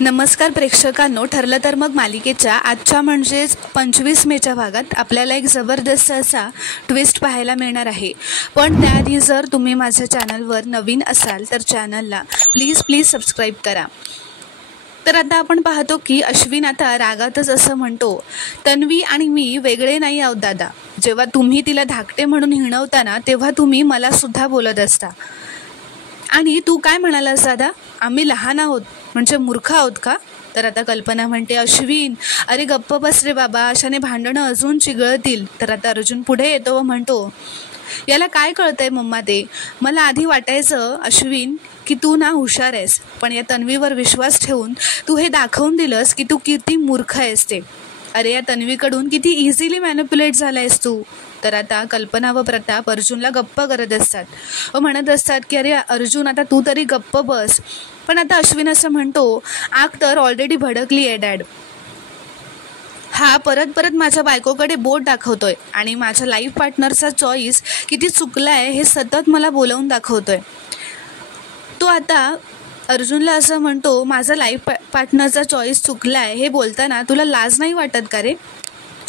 नमस्कार प्रेक्षकांनो, ठरलं तर मग मालिकेच्या आजच्या म्हणजेच 25 मेच्या भागात आपल्याला एक जबरदस्त असा ट्विस्ट पाहायला मिळणार आहे. पण त्याआधी जर तुम्ही माझ्या चॅनलवर नवीन असाल तर चॅनलला प्लीज सबस्क्राईब करा. तर आता आपण पाहतो की अश्विन आता रागातच असं म्हणतो, तन्वी आणि मी वेगळे नाही आहोत दादा. जेव्हा तुम्ही तिला धाकटे म्हणून हिणवताना तेव्हा तुम्ही मला सुद्धा बोलत असता. आणि तू काय म्हणालास दादा, आम्ही लहान आहोत म्हणजे मूर्ख आहोत का? तर आता कल्पना म्हणते, अश्विन अरे गप्प बस रे बाबा, अशाने भांडणं अजून चिघळतील. तर आता अर्जुन पुढे येतो व म्हणतो, याला काय कळतंय मम्मा, ते मला आधी वाटायचं अश्विन की तू ना हुशार आहेस, पण या तन्वीवर विश्वास ठेवून तू हे दाखवून दिलंस की तू किती मूर्ख आहेस ते. अरे या तन्वीकडून किती इझिली मॅनिप्युलेट झालायस तू. तर आता कल्पना व प्रताप अर्जुनला गप्प करत असतात व म्हणत असतात की अरे अर्जुन आता तू तरी गप्प बस. पण आता अश्विन असं म्हणतो, आग तर ऑलरेडी भडकली आहे डॅड. हा परत माझ्या बायकोकडे बोट दाखवतोय आणि माझ्या लाईफ पार्टनरचा चॉईस किती चुकलाय हे सतत मला बोलवून दाखवतोय. तो आता अर्जुनला असं म्हणतो, माझा लाईफ पार्टनरचा चॉईस चुकलाय हे बोलताना तुला लाज नाही वाटत का रे?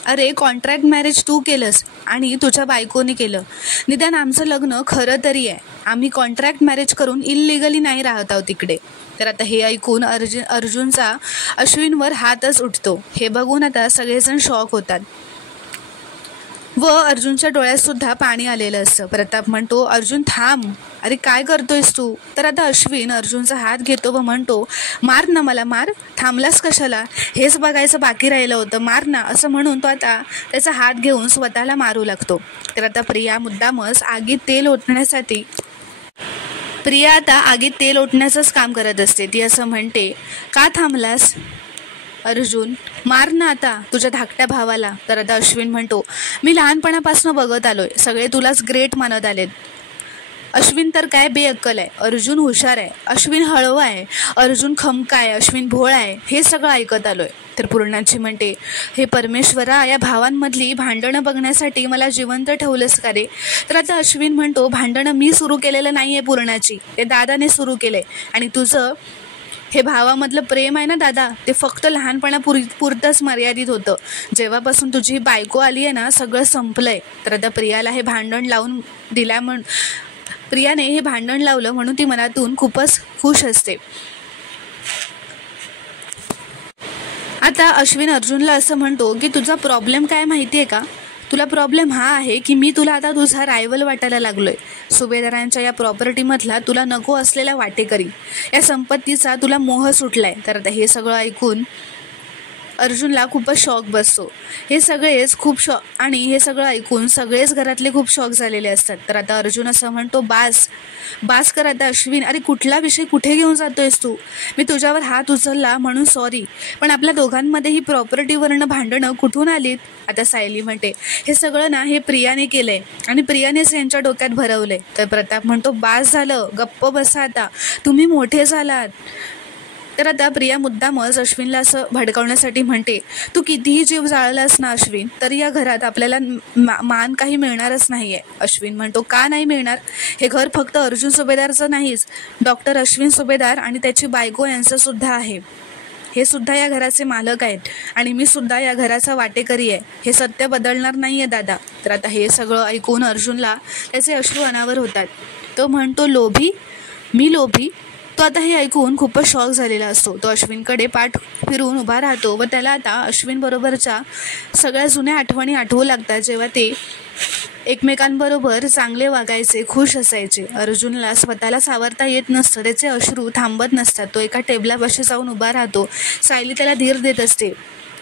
अरे कॉन्ट्रॅक्ट मॅरेज तू केलंस आणि तुझ्या बायकोने केलं. निदान आमचं लग्न खरं तरी आहे. आम्ही कॉन्ट्रॅक्ट मॅरेज करून इल्लिगली नाही राहत आहोत तिकडे. तर आता हे ऐकून अर्जुनचा अश्विनवर हातच उठतो. हे बघून आता सगळेजण शॉक होतात व अर्जुनच्या डोळ्यात सुद्धा पाणी आलेलं असतं. प्रताप म्हणतो, अर्जुन थांब, अरे काय करतोयस तू? तर आता अश्विन अर्जुनचा हात घेतो व म्हणतो, मार ना मला, मार, थांबलास कशाला? हेच बघायचं बाकी राहिलं होतं, मार ना. असं म्हणून तो आता त्याचा हात घेऊन स्वतःला मारू लागतो. तर आता प्रिया मुद्दामच आगीत तेल ओतण्याचंच काम करत असते. ती असं म्हणते, का थांबलास अर्जुन, मार ना आता तुझ्या धाकट्या भावाला. तर आता अश्विन म्हणतो, मी लहानपणापासून बघत आलोय, सगळे तुलाच ग्रेट मानत आलेत. अश्विन तर काय बेअक्कल आहे, अर्जुन हुशार आहे, अश्विन हळवा आहे, अर्जुन खमका आहे, अश्विन भोळा आहे, हे सगळं ऐकत आलोय. तर पूर्णाची म्हणते, हे परमेश्वरा, या भावांमधली भांडणं बघण्यासाठी मला जिवंत ठेवलंस का रे? तर आता अश्विन म्हणतो, भांडणं मी सुरू केलेलं नाही आहे पूर्णाची, ते दादाने सुरू केलंय. आणि तुझं हे भावामधलं प्रेम आहे ना दादा, ते फक्त लहानपणापुरतंच मर्यादित होतं. जेव्हापासून तुझी बायको आली आहे ना, सगळं संपलंय. तर आता प्रियाने हे भांडण लावलं म्हणून ती मनातून खूपच खुश असते. आता अश्विन अर्जुनला असं म्हणतो की तुझा प्रॉब्लेम काय माहिती आहे का? तुला प्रॉब्लेम हा आहे की मी तुला आता तुझा रायवल वाटायला लागलोय. सुभेदारांच्या या प्रॉपर्टीमधला तुला नको असलेला वाटेकरी, या संपत्तीचा तुला मोह सुटलाय. तर आता हे सगळं ऐकून अर्जुनला खूपच शॉक बसतो. हे सगळं ऐकून सगळेच घरातले खूप शॉक झालेले असतात. तर आता अर्जुन असं म्हणतो, बास कर आता अश्विन, अरे कुठला विषय कुठे घेऊन जातोयस तू? मी तुझ्यावर हात उचलला म्हणून सॉरी, पण आपल्या दोघांमध्ये ही प्रॉपर्टीवरनं भांडणं कुठून आलीत? आता सायली म्हणते, हे सगळं ना हे प्रियाने केलंय आणि प्रियानेच यांच्या डोक्यात भरवलंय. तर प्रताप म्हणतो, बास झालं, गप्प बसा आता, तुम्ही मोठे झालात. तर आता प्रिया मुद्दामच अश्विनला असं भडकावण्यासाठी म्हणते, तू कितीही जीव जाळलास ना अश्विन, तरी या घरात आपल्याला मान काही मिळणारच नाही आहे. अश्विन म्हणतो, का नाही मिळणार? हे घर फक्त अर्जुन सुभेदारचं नाहीच, डॉक्टर अश्विन सुभेदार आणि त्याची बायको यांचं सुद्धा आहे. हे सुद्धा या घराचे मालक आहेत आणि मी सुद्धा या घराचा वाटेकरी आहे. हे सत्य बदलणार नाही आहे दादा. तर आता हे सगळं ऐकून अर्जुनला त्याचे अश्रू अनावर होतात. तो म्हणतो, मी लोभी? तो आता हे ऐकून खूपच शॉक झालेला असतो. तो अश्विनकडे पाठ फिरून उभा राहतो व त्याला आता अश्विन बरोबरच्या सगळ्या जुन्या आठवणी आठवू लागतात, जेव्हा ते एकमेकांबरोबर चांगले वागायचे, खुश असायचे. अर्जुनला स्वतःला सावरता येत नसतं, त्याचे अश्रू थांबत नसतात. तो एका टेबलापाशी जाऊन उभा राहतो. सायली त्याला धीर देत असते,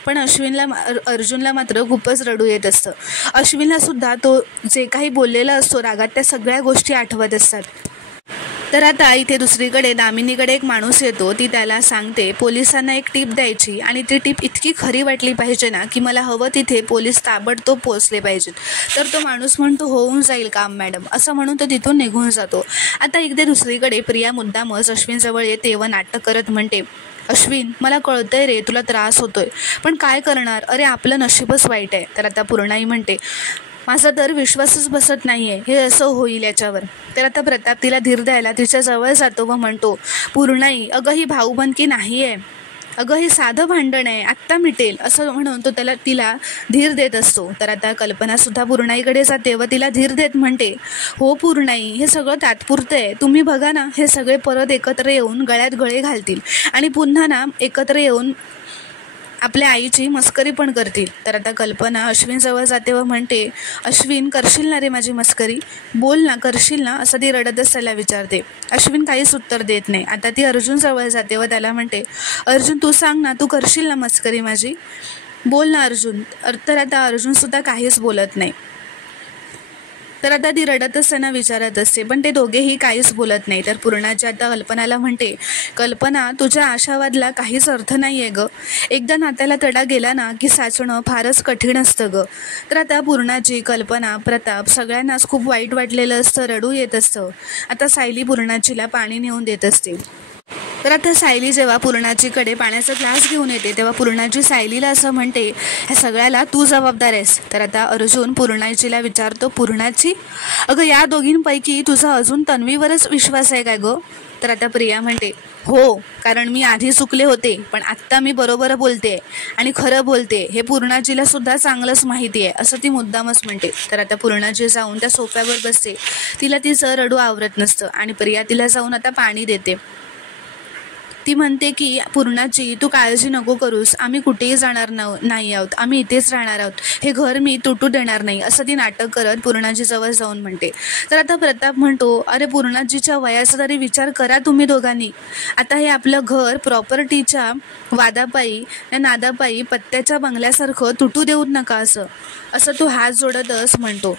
पण अर्जुनला मात्र खूपच रडू येत असतं. अश्विनला सुद्धा तो जे काही बोललेला असतो रागात, त्या सगळ्या गोष्टी आठवत असतात. तर आता इथे दुसरीकडे दामिनीकडे एक माणूस येतो. ती त्याला सांगते पोलिसांना एक टीप द्यायची आणि ती टीप इतकी खरी वाटली पाहिजे ना की मला हवं तिथे पोलीस ताबडतोब पोचले पाहिजेत. तर तो माणूस म्हणतो, होऊन जाईल काम मॅडम, असं म्हणून तो तिथून निघून जातो. आता इकडे दुसरीकडे प्रिया मुद्दामच अश्विनजवळ येते व नाटक करत म्हणते, अश्विन मला कळतंय रे तुला त्रास होतोय, पण काय करणार, अरे आपलं नशीबच वाईट आहे. तर आता पूर्णाई म्हणते, माझा तर विश्वासच बसत नाही आहे हे असं होईल याच्यावर. तर आता प्रताप तिला धीर द्यायला तिच्या जवळ जातो व म्हणतो, पूर्णाई अगं ही भाऊबंदकी नाही आहे, अगं हे साधं भांडण आहे, आत्ता मिटेल असं म्हणून तो तिला धीर देत असतो. तर आता कल्पनासुद्धा पूर्णाईकडे जाते व तिला धीर देत म्हणते, हो पूर्णाई, हे सगळं तात्पुरतं आहे. तुम्ही बघा ना, हे सगळे परत एकत्र येऊन गळ्यात गळे घालतील आणि पुन्हा ना एकत्र येऊन आपल्या आईची मस्करी पण करतील. तर आता कल्पना अश्विनजवळ जाते व म्हणते, अश्विन, करशील ना रे माझी मस्करी? बोल ना, करशील ना? असं ती रडतच त्याला विचारते. अश्विन काहीच उत्तर देत नाही. आता ती अर्जुनजवळ जाते व त्याला म्हणते, अर्जुन तू सांग ना, तू करशील ना मस्करी माझी? बोल ना अर्जुन. तर आता अर्जुनसुद्धा काहीच बोलत नाही. तर आता ती रडतच त्यांना विचारत असते, पण ते दोघेही काहीच बोलत नाही. तर पूर्णाची आता कल्पनाला म्हणते, कल्पना, तुझ्या आशावादला काहीच अर्थ नाही आहे गं. एकदा नात्याला तडा गेला ना की साचणं फारच कठीण असतं गं. तर आता पूर्णाची, कल्पना, प्रताप सगळ्यांनाच खूप वाईट वाटलेलं असतं, रडू येत असतं. आता सायली पूर्णाचीला पाणी नेऊन देत असते. तर आता सायली जेव्हा पूर्णाचीकडे पाण्याचा ग्लास घेऊन येते तेव्हा पूर्णाची सायलीला असं म्हणते, ह्या सगळ्याला तू जबाबदार आहेस. तर आता अर्जुन पूर्णाचीला विचारतो, पूर्णाची, अगं या दोघींपैकी तुझा अजून तन्वीवरच विश्वास आहे काय गं? तर आता प्रिया म्हणते, हो, कारण मी आधी चुकले होते, पण आत्ता मी बरोबर बोलते आणि खरं बोलते हे पूर्णाचीला सुद्धा चांगलंच माहिती आहे, असं ती मुद्दामच म्हणते. तर आता पूर्णाची जाऊन त्या सोफ्यावर बसते. तिला तिचं रडू आवरत नसतं आणि प्रिया तिला जाऊन आता पाणी देते. ती म्हणते की, पूर्णाची, तू काळजी नको करूस, आम्ही कुठेही जाणार नाही आहोत, आम्ही इथेच राहणार आहोत, हे घर मी तुटू देणार नाही, असं ती नाटक करत पूर्णाजीजवळ जाऊन म्हणते. तर आता प्रताप म्हणतो, अरे पूर्णाजीच्या वयाचा तरी विचार करा तुम्ही दोघांनी. आता हे आपलं घर प्रॉपर्टीच्या वादापायी, या नादापायी पत्त्याच्या बंगल्यासारखं तुटू देऊत नका, असं तो हात जोडतच म्हणतो.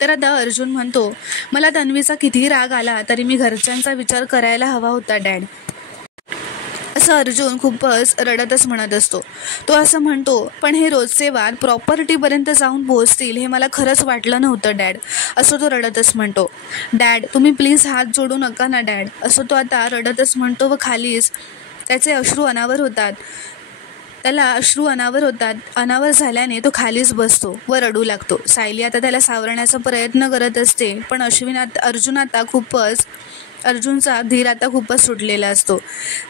तर आता अर्जुन म्हणतो, मला तन्वीचा कितीही राग आला तरी मी घरच्यांचा विचार करायला हवा होता डॅड, असं अर्जुन खूपच रडतच म्हणत असतो. तो असं म्हणतो, पण हे रोजचे वाद प्रॉपर्टीपर्यंत जाऊन पोहोचतील हे मला खरंच वाटलं नव्हतं डॅड, असं तो रडतच म्हणतो. डॅड, तुम्ही प्लीज हात जोडू नका ना डॅड, असं तो आता रडतच म्हणतो व खालीच त्याचे अश्रू अनावर होतात. अनावर झाल्याने तो खालीच बसतो व रडू लागतो. सायली आता त्याला सावरण्याचा प्रयत्न करत असते, पण अर्जुनचा धीर आता खूपच सुटलेला असतो.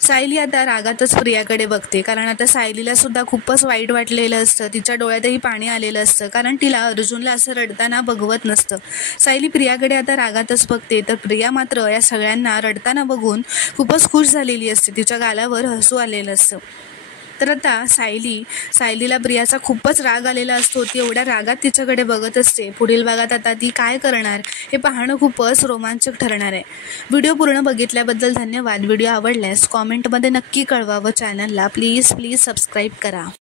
सायली आता रागातच प्रियाकडे बघते, कारण आता सायलीला सुद्धा खूपच वाईट वाटलेलं असतं. तिच्या डोळ्यातही पाणी आलेलं असतं, कारण तिला अर्जुनला असं रडताना बघवत नसतं. सायली प्रियाकडे आता रागातच बघते, तर प्रिया मात्र या सगळ्यांना रडताना बघून खूपच खुश झालेली असते. तिच्या गालावर हसू आलेलं असतं. तर आता सायलीला प्रियाचा खूपच राग आलेला असतो. ती एवढ्या रागात तिच्याकडे बघत असते. पुढील भागात आता ती काय करणार हे पाहणं खूपच रोमांचक ठरणार आहे. व्हिडिओ पूर्ण बघितल्याबद्दल धन्यवाद. व्हिडिओ आवडल्यास कॉमेंटमध्ये नक्की कळवा व चॅनलला प्लीज सबस्क्राईब करा.